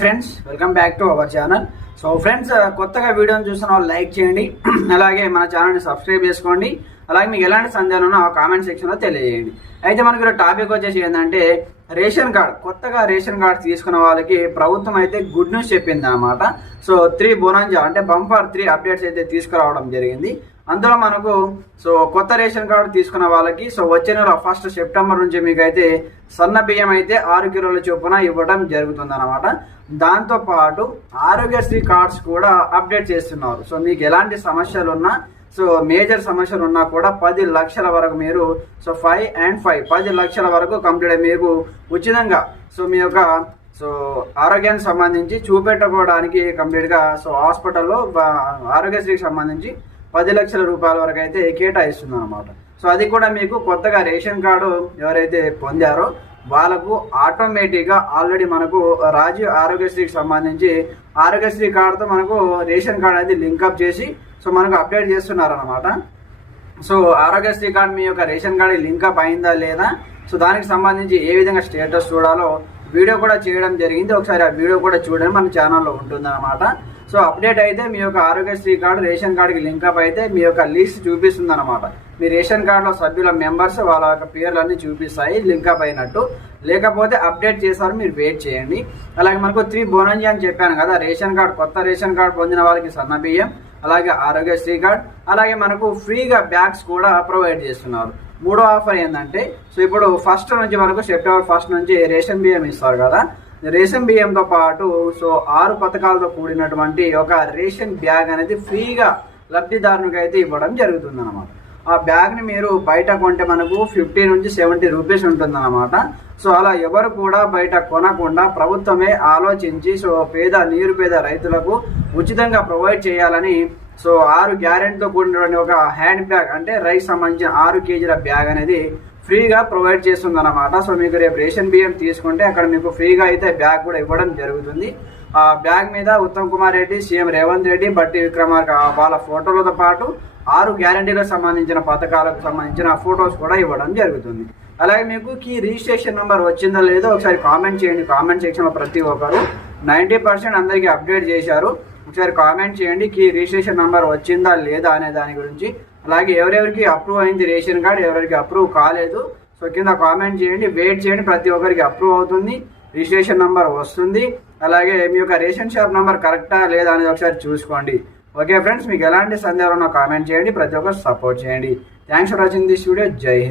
Friends welcome back to our channel. So friends, కొత్తగా వీడియోని చూస్తున్న వాళ్ళు లైక్ చేయండి, అలాగే మన ఛానల్ని సబ్స్క్రైబ్ చేసుకోండి. అలాగే మీకు ఎలాంటి సందేహాలు ఉన్నా కామెంట్ సెక్షన్లో తెలియజేయండి. అయితే మనకి టాపిక్ వచ్చేసి ఏంటంటే రేషన్ కార్డ్. కొత్తగా రేషన్ కార్డ్ తీసుకున్న వాళ్ళకి ప్రభుత్వం అయితే గుడ్ న్యూస్ చెప్పింది అనమాట. సో 3 బోనాంజా అంటే బంపర్ 3 అప్డేట్స్ అయితే తీసుకురావడం జరిగింది. అందులో మనకు కొత్త రేషన్ కార్డు తీసుకున్న వాళ్ళకి వచ్చే నెల 1 సెప్టెంబర్ నుంచి మీకు అయితే సన్న బియ్యం అయితే 6 కిలోల చొప్పున ఇవ్వడం జరుగుతుంది అనమాట. దాంతో పాటు ఆరోగ్యశ్రీ కార్డ్స్ కూడా అప్డేట్ చేస్తున్నారు. సో మీకు ఎలాంటి సమస్యలు ఉన్నా, మేజర్ సమస్యలు ఉన్నా కూడా 10 లక్షల వరకు మీరు 5 and 5 10 లక్షల వరకు కంప్లీట్ మీకు ఉచితంగా మీ యొక్క ఆరోగ్యానికి సంబంధించి చూపెట్టుకోవడానికి కంప్లీట్గా హాస్పిటల్లో ఆరోగ్యశ్రీకి సంబంధించి 10 లక్షల రూపాయల వరకు అయితే కేటాయిస్తుంది అనమాట. అది కూడా మీకు కొత్తగా రేషన్ కార్డు ఎవరైతే పొందారో వాళ్ళకు ఆటోమేటిక్గా ఆల్రెడీ మనకు రాజీవ్ ఆరోగ్యశ్రీకి సంబంధించి ఆరోగ్యశ్రీ కార్డుతో మనకు రేషన్ కార్డు అనేది లింకప్ చేసి మనకు అప్డేట్ చేస్తున్నారు అనమాట. ఆరోగ్యశ్రీ కార్డు మీ యొక్క రేషన్ కార్డు లింకప్ అయిందా లేదా, దానికి సంబంధించి ఏ విధంగా స్టేటస్ చూడాలో వీడియో కూడా చేయడం జరిగింది. ఒకసారి ఆ వీడియో కూడా చూడండి, మన ఛానల్లో ఉంటుంది అనమాట. అప్డేట్ అయితే మీ యొక్క ఆరోగ్యశ్రీ కార్డు రేషన్ కార్డుకి లింకప్ అయితే మీ యొక్క లిస్ట్ చూపిస్తుంది అనమాట. మీ రేషన్ కార్డులో సభ్యుల మెంబర్స్ వాళ్ళ యొక్క పేర్లన్నీ చూపిస్తాయి లింకప్ అయినట్టు. లేకపోతే అప్డేట్ చేశారు, మీరు వెయిట్ చేయండి. అలాగే మనకు 3 బోనాంజా అని చెప్పాను కదా, రేషన్ కార్డు కొత్త రేషన్ కార్డు పొందిన వాళ్ళకి సన్న బియ్యం, అలాగే ఆరోగ్యశ్రీ కార్డ్, అలాగే మనకు ఫ్రీగా బ్యాగ్స్ కూడా ప్రొవైడ్ చేస్తున్నారు. 3వ ఆఫర్ ఏంటంటే ఇప్పుడు 1 నుంచి మనకు సెప్టెంబర్ 1 నుంచి రేషన్ బియ్యం ఇస్తారు కదా. రేషన్ బియ్యంతో పాటు 6 పథకాలతో కూడినటువంటి ఒక రేషన్ బ్యాగ్ అనేది ఫ్రీగా లబ్ధిదారునికి అయితే ఇవ్వడం జరుగుతుంది అనమాట. ఆ బ్యాగ్ని మీరు బయట కొంటే మనకు 50 నుంచి 70 రూపీస్ ఉంటుంది అనమాట. అలా ఎవరు కూడా బయట కొనకుండా ప్రభుత్వమే ఆలోచించి నిరుపేద రైతులకు ఉచితంగా ప్రొవైడ్ చేయాలని 6 గ్యారెంటీతో కూడినటువంటి ఒక హ్యాండ్ బ్యాగ్ అంటే రైస్ సంబంధించిన 6 కేజీల బ్యాగ్ అనేది ఫ్రీగా ప్రొవైడ్ చేస్తుంది అనమాట. మీకు రేపు రేషన్ బియ్యం తీసుకుంటే అక్కడ మీకు ఫ్రీగా అయితే బ్యాగ్ కూడా ఇవ్వడం జరుగుతుంది. ఆ బ్యాగ్ మీద ఉత్తమ్ కుమార్ రెడ్డి, సీఎం రేవంత్ రెడ్డి, బట్టి విక్రమార్క వాళ్ళ ఫోటోలతో పాటు 6 గ్యారంటీలకు సంబంధించిన పథకాలకు సంబంధించిన ఫొటోస్ కూడా ఇవ్వడం జరుగుతుంది. అలాగే మీకు కీ రిజిస్ట్రేషన్ నెంబర్ వచ్చిందో లేదో ఒకసారి కామెంట్ చేయండి. కామెంట్ సెక్షన్లో ప్రతి ఒక్కరు 90% అందరికీ అప్డేట్ చేశారు. ఒకసారి కామెంట్ చేయండి కీ రిజిస్ట్రేషన్ నెంబర్ వచ్చిందా లేదా అనే దాని గురించి. అలాగే ఎవరెవరికి అప్రూవ్ అయింది రేషన్ కార్డ్, ఎవరికి అప్రూవ్ కాలేదు కింద కామెంట్ చేయండి. వెయిట్ చేయండి, ప్రతి ఒక్కరికి అప్రూవ్ అవుతుంది, రిజిస్ట్రేషన్ నెంబర్ వస్తుంది. అలాగే మీ యొక్క రేషన్ షాప్ నెంబర్ కరెక్టా లేదా అనేది ఒకసారి చూసుకోండి. ఓకే ఫ్రెండ్స్, మీకు ఎలాంటి సందేహాలు ఉన్నా కామెంట్ చేయండి, ప్రతి ఒక్కరు సపోర్ట్ చేయండి. Thanks for watching this video. జై హింద్.